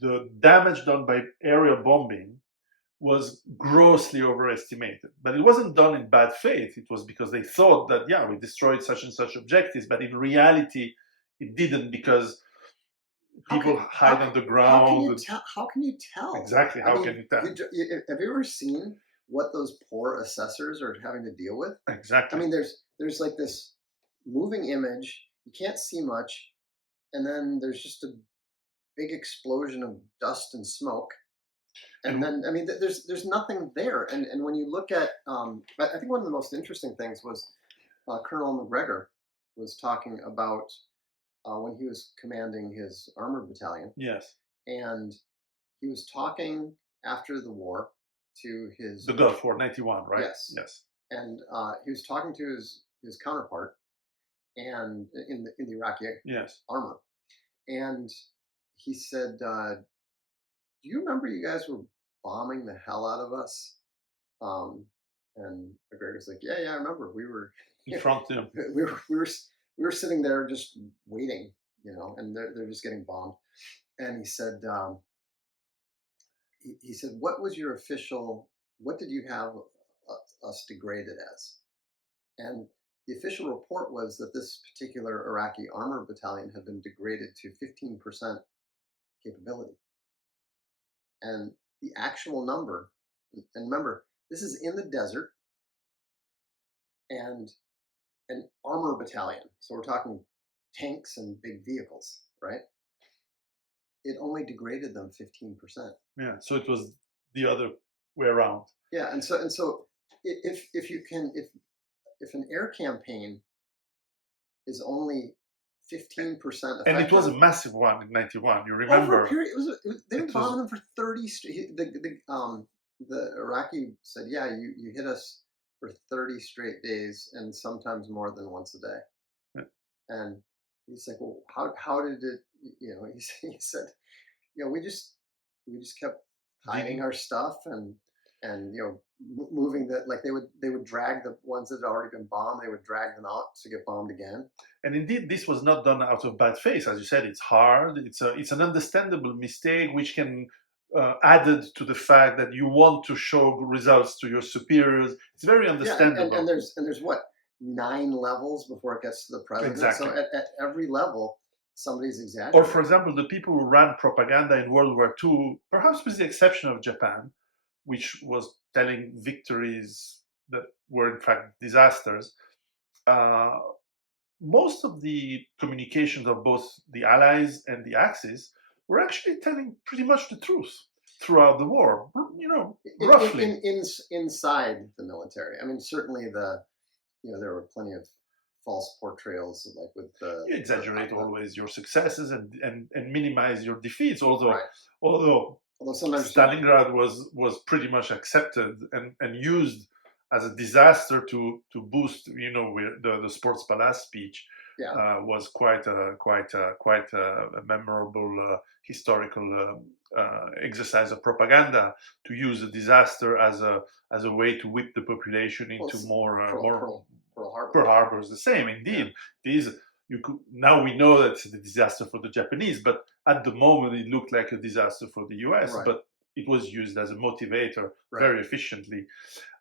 the damage done by aerial bombing was grossly overestimated. But it wasn't done in bad faith. It was because they thought that, yeah, we destroyed such and such objectives. But in reality, it didn't, because How people can how hide can how can underground. you tell? How can you tell? Exactly. I How can mean, you tell? have you ever seen what those poor assessors are having to deal with? I Exactly. mean, there's like this moving image. You can't see much, and then there's just a big explosion of dust and smoke. And And then, I mean, there's nothing there. And when you look at, I think one of the most interesting things was Colonel McGregor was talking about when he was commanding his armored battalion, yes, and he was talking after the war to his the Gulf War '91, right? yes, Yes. and he was talking to his counterpart and in the Iraqi Yes. armor, and he said, "Do you remember you guys were bombing the hell out of us?" Um, and McGregor's like, "Yeah, yeah, I remember. We were, In front of them. we were sitting there just waiting, you know, and they're just getting bombed." And he said, he said, "What was your official? What did you have us degraded as?" And the official report was that this particular Iraqi armor battalion had been degraded to 15% capability, and the actual number. And remember, this is in the desert and an armor battalion. So we're talking tanks and big vehicles, right? It only degraded them 15%. Yeah. So it was the other way around. Yeah, and so if you can if an air campaign is only 15% And it was a effective massive one in '91. You over a remember? period, they've been It was bombing them for 30. The Iraqi said, "Yeah, you hit us for 30 straight days, and sometimes more than once a day." And he's like, "Well, how did it?" You know, he said, "You know, we just kept hiding digging. our stuff and you know moving the like they would drag the ones that had already been bombed. They would drag them out to get bombed again." And indeed, this was not done out of bad faith. As you said, it's hard. It's an understandable mistake, which can added to the fact that you want to show results to your superiors. It's very Yeah, understandable. and there's what 9 levels before it gets to the president. So Exactly. at every level, somebody's Or, for exaggerating. example, the people who ran propaganda in World War II, perhaps with the exception of Japan, which was telling victories that were in fact disasters, uh, most of the communications of both the Allies and the Axis were actually telling pretty much the truth throughout the war. You know, roughly. Inside the military. I mean, certainly you know there were plenty of false portrayals like with You exaggerate the always your successes and minimize your defeats. Although right. although Although sometimes Stalingrad was pretty much accepted and used as a disaster to boost, you know, the Sports Palace speech yeah, was quite a memorable historical exercise of propaganda, to use a disaster as a way to whip the population well, into more Pearl more. Pearl Pearl Harbor. Pearl Harbor is the same, Yeah, indeed. These you could now we know that it's a disaster for the Japanese, but at the moment it looked like a disaster for the US. right, But it was used as a motivator right. very efficiently.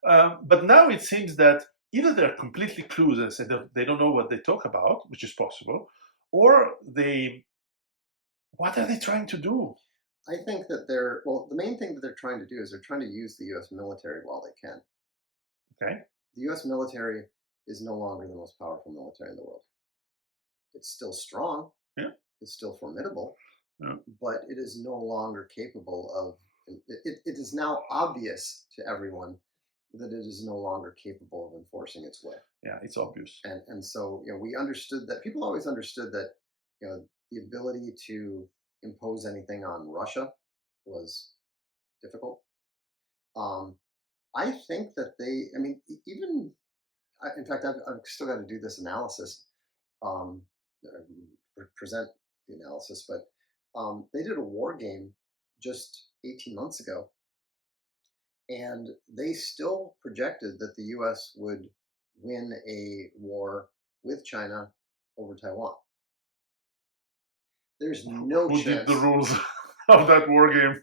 But now it seems that either they're completely clueless and they don't know what they talk about, which is possible, or they what are they trying to do? I think that the main thing that they're trying to do is they're trying to use the U.S. military while they can. Okay, The U.S. military is no longer the most powerful military in the world. It's still strong, yeah, it's still formidable, yeah, but it is no longer capable of. It is now obvious to everyone that it is no longer capable of enforcing its will. yeah, it's obvious. And so you know we understood that people always understood that you know the ability to impose anything on Russia was difficult. Um, I think that I mean, even in fact, I've still got to do this analysis, um, present the analysis, but they did a war game just 18 months ago and they still projected that the U.S. would win a war with China over Taiwan. There's no Who did the chance. rules of that war game?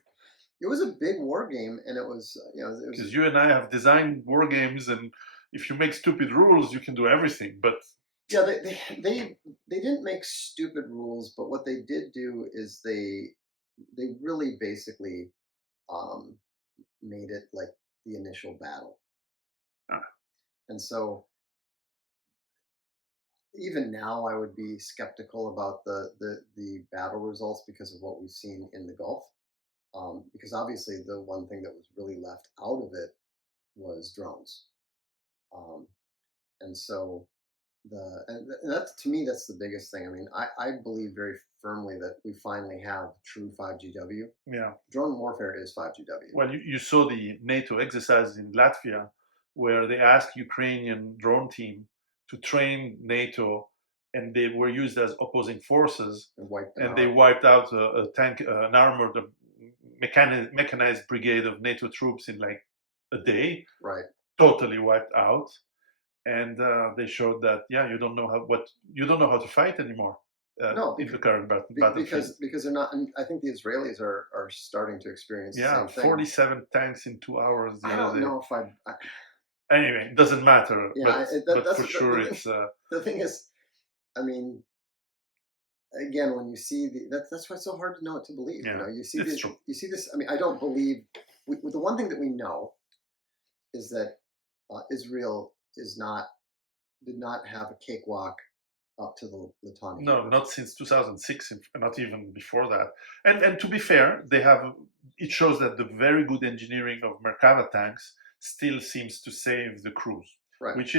It was a big war game, and it was, it was. Because you and I have designed war games, and if you make stupid rules, you can do everything. But Yeah, they didn't make stupid rules, but what they did do is they really basically um, made it like the initial battle, uh, and so even now I would be skeptical about the battle results because of what we've seen in the Gulf. Because obviously the one thing that was really left out of it was drones, um, and so and that's, to me, that's the biggest thing. I mean, I believe very firmly that we finally have true 5GW. yeah, Drone warfare is 5GW. well, you saw the NATO exercise in Latvia, where they asked Ukrainian drone team to train NATO, and they were used as opposing forces, And wipe them and they out. wiped out a tank, an armored, mechanized brigade of NATO troops in like a day, Right. totally wiped out. And they showed that you don't know how to fight anymore No, in the current battlefield. because they're not. And I think the Israelis are starting to experience the Yeah, same thing. 47 tanks in 2 hours the I other don't day. know if Anyway, it doesn't matter. yeah, But that's for sure, it's the thing is. I mean, again, when you see that's why it's so hard to know what to believe. yeah, You see it's true. you see this. I mean, I don't believe. The one thing that we know is that Israel did not have a cakewalk up to the Litani No, River. not since 2006, not even before that. And to be fair, they have. It shows that the very good engineering of Merkava tanks still seems to save the crews, Right. which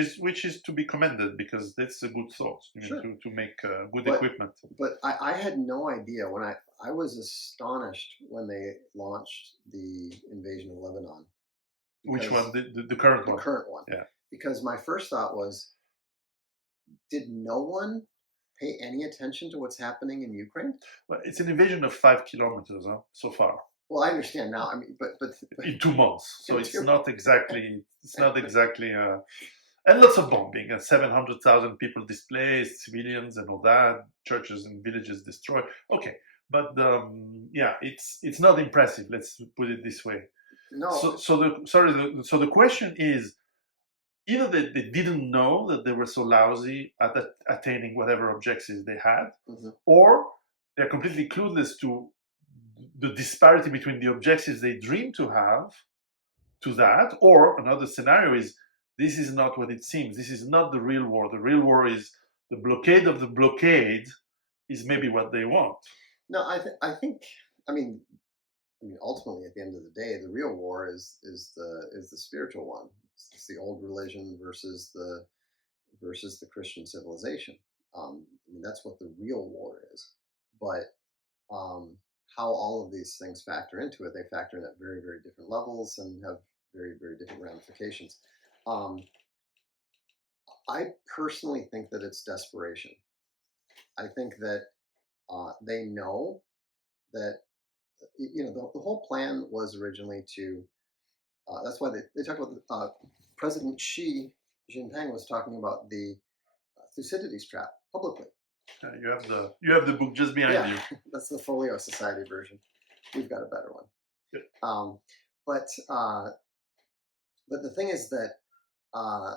is to be commended because that's a good thought. Sure. To make good But equipment. but I had no idea when I was astonished when they launched the invasion of Lebanon. Which Because one? The current the one? current one. Yeah. Because my first thought was, did no one pay any attention to what's happening in Ukraine? Well, it's an invasion of 5 kilometers, so far, Well, I understand now. I mean, but in 2 months. So in it's two, not exactly. It's not exactly. And lots of bombing. 700,000 people displaced, civilians, and all that. Churches and villages destroyed. Okay, but it's not impressive. Let's put it this way. no. So the question is, either they didn't know that they were so lousy at attaining whatever objectives they had, Mhm. or they're completely clueless to the disparity between the objectives they dream to have to that, or another scenario is this is not what it seems. This is not the real war. The real war is the blockade of the blockade is maybe what they want. No, I think. I mean, ultimately, at the end of the day, the real war is the spiritual one. It's the old religion versus the Christian civilization. I mean, that's what the real war is. But um, how all of these things factor into it, they factor in at very, very different levels and have very, very different ramifications. Um, I personally think that it's desperation. I think that they know that the whole plan was originally to. That's why they talk about President Xi Jinping was talking about the Thucydides trap publicly. You have the book just behind you. That's the Folio Society version. We've got a better one. Good. But the thing is that uh,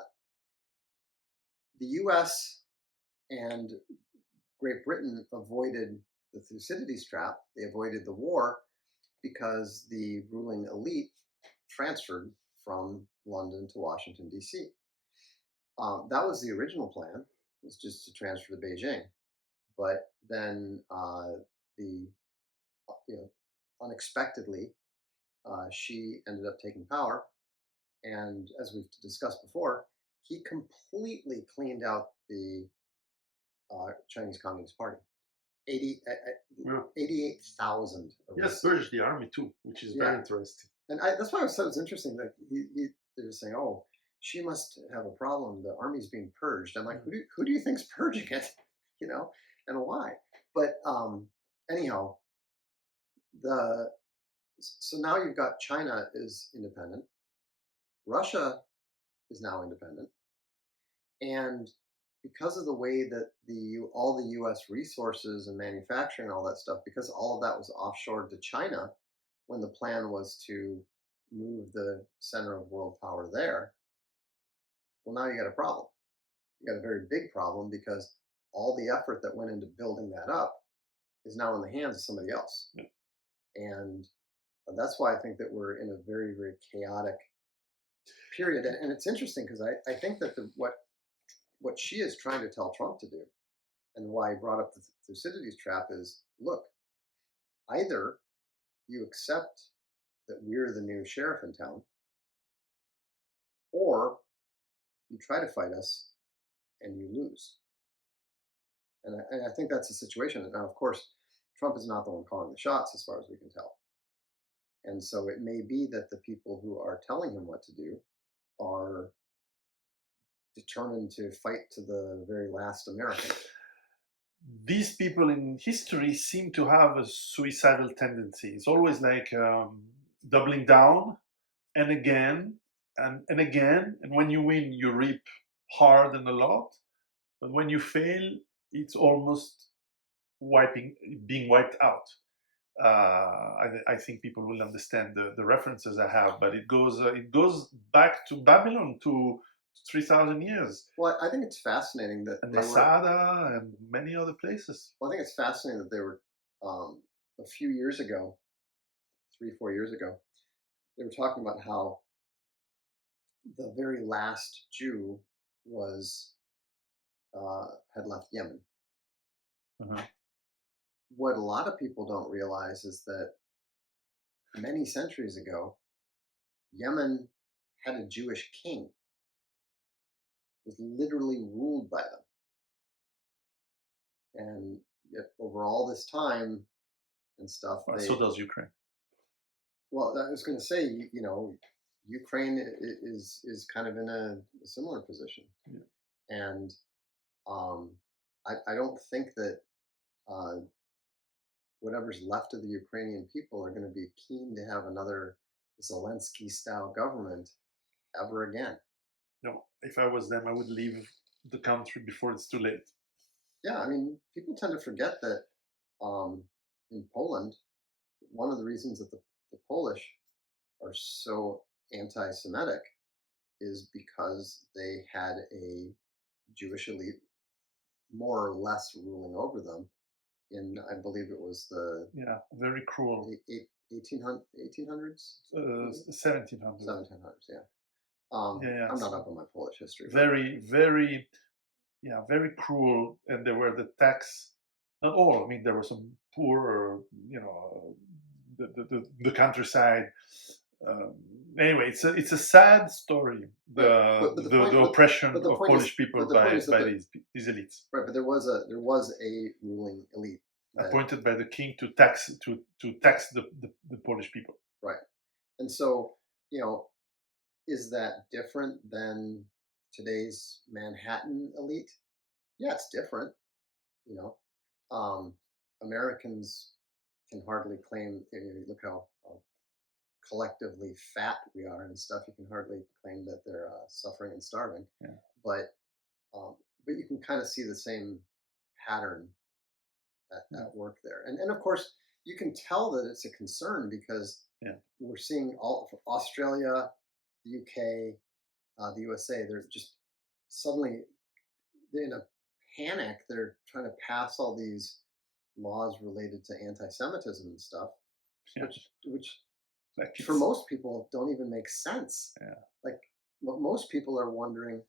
the U.S. and Great Britain avoided the Thucydides trap. They avoided the war because the ruling elite transferred from London to Washington, D.C. That was the original plan, was just to transfer to Beijing. But then the unexpectedly, she ended up taking power, and as we've discussed before, he completely cleaned out the Chinese Communist Party. 88,000 Yes, arrests. purged the army too, which is very interesting. And that's why I said it was interesting that they're just saying, "Oh, she must have a problem. The army's being purged." I'm like, who do you think's purging it? And why? But anyhow, so now you've got China is independent. Russia is now independent, and because of the way that all the U.S. resources and manufacturing and all that stuff, because all of that was offshored to China, when the plan was to move the center of world power there, well, now you got a problem. You got a very big problem because all the effort that went into building that up is now in the hands of somebody else. Yeah. And that's why I think that we're in a very, very chaotic period. And it's interesting because I think that what she is trying to tell Trump to do, and why I brought up the Thucydides trap, is look, either you accept that we're the new sheriff in town, or you try to fight us and you lose. And I think that's the situation. Now, of course, Trump is not the one calling the shots as far as we can tell. And so it may be that the people who are telling him what to do are determined to fight to the very last American. These people in history seem to have a suicidal tendency. It's always like doubling down and again and again. And when you win, you reap hard and a lot. But when you fail, it's almost being wiped out. I think people will understand the references I have, but it goes back to Babylon, to 3,000 years, Well, I think it's fascinating that and they were. Masada and many other places. Well, I think it's fascinating that they were a few years ago, 3-4 years ago, they were talking about how the very last Jew was had left Yemen. Uh-huh. What a lot of people don't realize is that many centuries ago, Yemen had a Jewish king, was literally ruled by them. And yet over all this time and stuff, Well, so does Ukraine. Well, I was going to say, Ukraine is kind of in a similar position. Yeah. And I don't think that whatever's left of the Ukrainian people are going to be keen to have another Zelensky-style government ever again. No, if I was them, I would leave the country before it's too late. Yeah, I mean, people tend to forget that in Poland, one of the reasons that the Polish are so anti-Semitic is because they had a Jewish elite more or less ruling over them in, I believe it was the very cruel 1800s? 1700s. 1700s, yeah. I'm not up on my Polish history. Very, very, very cruel, and there were the tax. Not all. I mean, there were some poor, the countryside. Anyway, it's a sad story. The oppression of Polish people by these elites. Right, but there was a ruling elite appointed by the king to tax the Polish people. Right, and so is that different than today's Manhattan elite? Yeah, it's different. Americans can hardly claim. Look how collectively fat we are and stuff. You can hardly claim that they're suffering and starving. Yeah. But you can kind of see the same pattern at work there. And of course, you can tell that it's a concern because we're seeing all of Australia, the UK, the USA. They're just suddenly in a panic. They're trying to pass all these laws related to anti-Semitism and stuff, which for most people don't even make sense. Yeah. Like most people are wondering,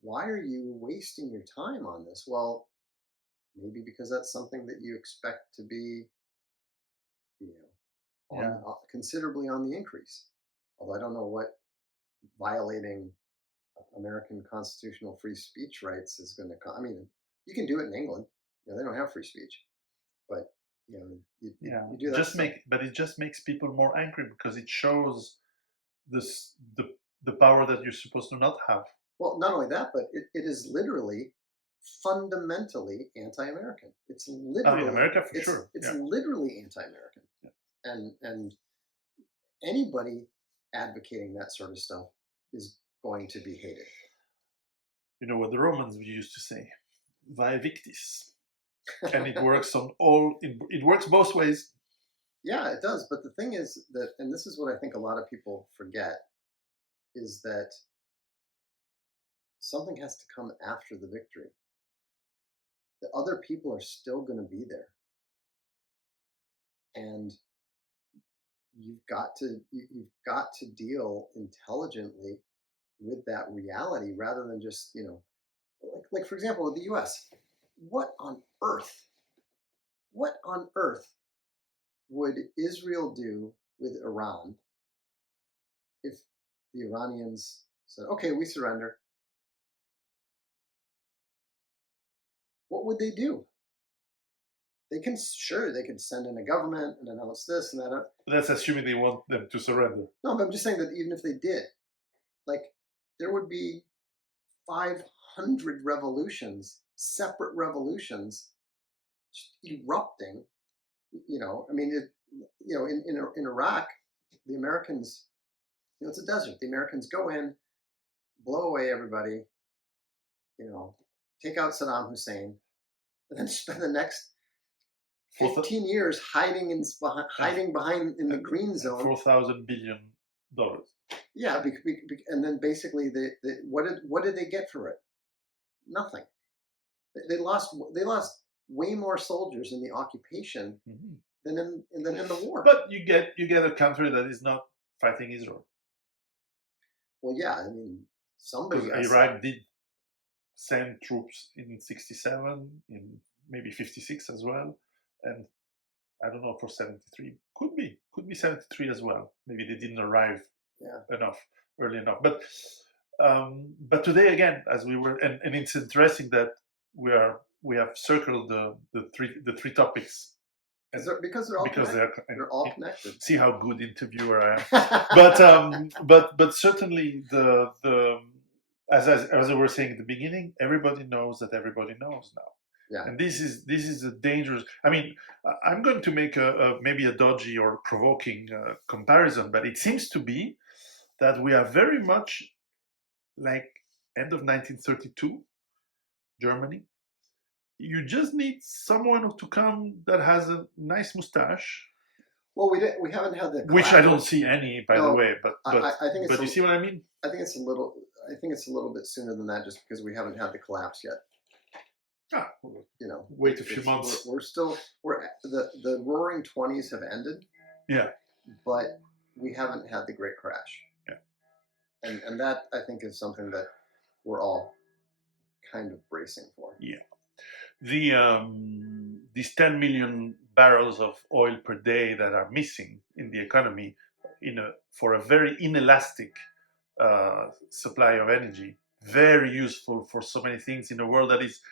why are you wasting your time on this? Well, maybe because that's something that you expect to be, considerably on the increase. Although I don't know what violating American constitutional free speech rights is going to come. I mean, you can do it in England. They don't have free speech, but you do that. But it just makes people more angry because it shows the power that you're supposed to not have. Well, not only that, but it is literally fundamentally anti-American. It's literally in America for sure. It's literally anti-American, and anybody advocating that sort of stuff is going to be hated. You know what the Romans used to say, "Vae victis," and it works on all. It works both ways. Yeah, it does. But the thing is that, and this is what I think a lot of people forget, is that something has to come after the victory. The other people are still going to be there, and you've got to deal intelligently with that reality rather than just like for example, the U.S. What on earth? What on earth would Israel do with Iran if the Iranians said, "Okay, we surrender"? What would they do? They can they could send in a government and announce this and that. That's assuming they want them to surrender. No, but I'm just saying that even if they did, like, there would be 500 revolutions, separate revolutions, erupting. I mean, in Iraq, the Americans, it's a desert. The Americans go in, blow away everybody, take out Saddam Hussein, and then spend the next 15 years hiding behind in the green zone. $4,000 billion. Yeah, and then basically, what did they get for it? Nothing. They lost way more soldiers in the occupation than in the war. But you get a country that is not fighting Israel. Well, yeah, I mean, somebody. Because Iraq did send troops in '67, in maybe '56 as well, and I don't know for '73. Could be '73 as well. Maybe they didn't arrive early enough. But today again, as we were, and it's interesting that we have circled the three topics. Because they're all connected. See how good interviewer I am. but certainly as I was saying at the beginning, everybody knows that everybody knows now. Yeah. And this is a dangerous. I mean, I'm going to make maybe a dodgy or provoking comparison, but it seems to be that we are very much like end of 1932 Germany. You just need someone to come that has a nice mustache. Well, we haven't had the which I don't see any, by the way. But I think but you see what I mean? I think it's a little bit sooner than that, just because we haven't had the collapse yet. Wait a few months. We're the Roaring '20s have ended. Yeah. But we haven't had the Great Crash. Yeah. And that, I think, is something that we're all kind of bracing for. Yeah. These 10 million barrels of oil per day that are missing in the economy for a very inelastic supply of energy, very useful for so many things in a world that is.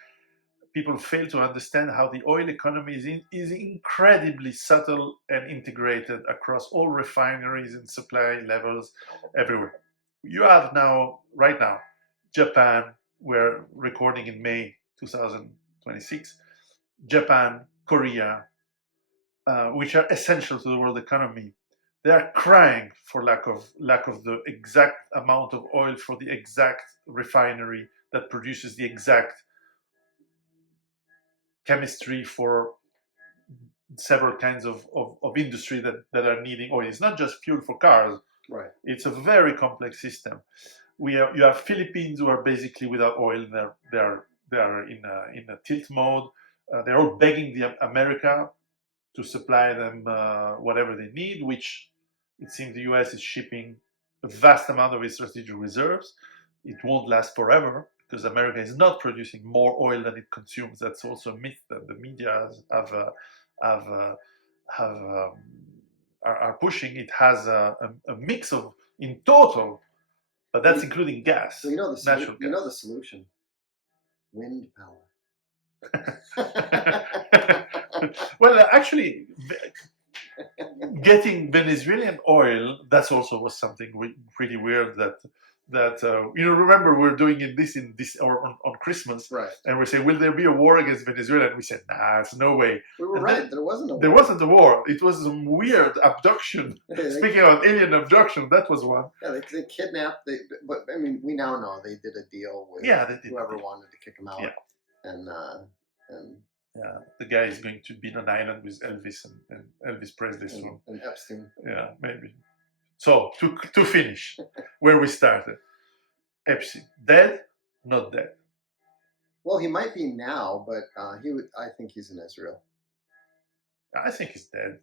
People fail to understand how the oil economy is incredibly subtle and integrated across all refineries and supply levels everywhere. You have right now, Japan, we're recording in May 2026, Japan, Korea, which are essential to the world economy. They are crying for lack of the exact amount of oil for the exact refinery that produces the exact chemistry for several kinds of industry that are needing oil. It's not just fuel for cars. Right. It's a very complex system. You have Philippines who are basically without oil. They're in a tilt mode. They're all begging the America to supply them whatever they need, which it seems the US is shipping a vast amount of its strategic reserves. It won't last forever, because America is not producing more oil than it consumes. That's also a myth that the media are pushing. It has a mix of, in total, but that's including gas. So natural gas. You know the solution: wind power. Well, actually, getting Venezuelan oil, that's also was something pretty weird, that that remember we're doing this in this or on Christmas, Right. and we say, will there be a war against Venezuela? And we said, nah, it's no way. We were And right. then There wasn't a war. there wasn't a war. It was some weird abduction. Speaking of alien abduction, that was one. Yeah, they kidnapped. But I mean, we now know they did a deal with whoever wanted to kick them out. Yeah. And yeah, the guy is going to be on an island with Elvis and Elvis Presley soon. And Epstein. Yeah, maybe. So to finish, where we started, Epstein, dead, not dead. Well, he might be now, but I think he's in Israel. I think he's dead.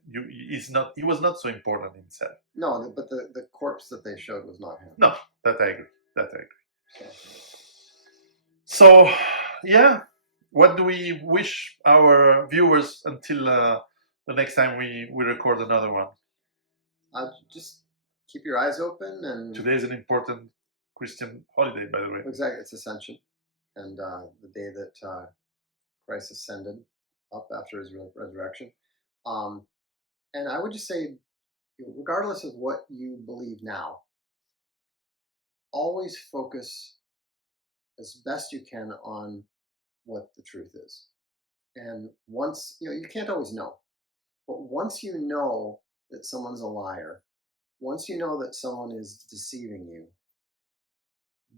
He was not so important himself. No, but the corpse that they showed was not him. No, that I agree. So yeah, what do we wish our viewers until the next time we record another one? Just keep your eyes open. And today is an important Christian holiday, by the way. Exactly, it's Ascension, and the day that Christ ascended up after his resurrection. And I would just say, regardless of what you believe now, always focus as best you can on what the truth is. And once, you can't always know, but once you know that someone's a liar, once you know that someone is deceiving you,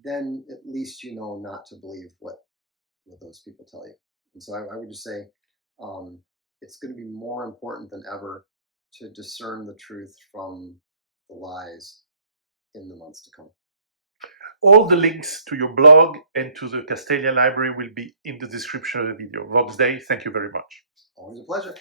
then at least you know not to believe what those people tell you. And so I would just say it's going to be more important than ever to discern the truth from the lies in the months to come. All the links to your blog and to the Castelia Library will be in the description of the video. Vox Day, thank you very much. Always a pleasure.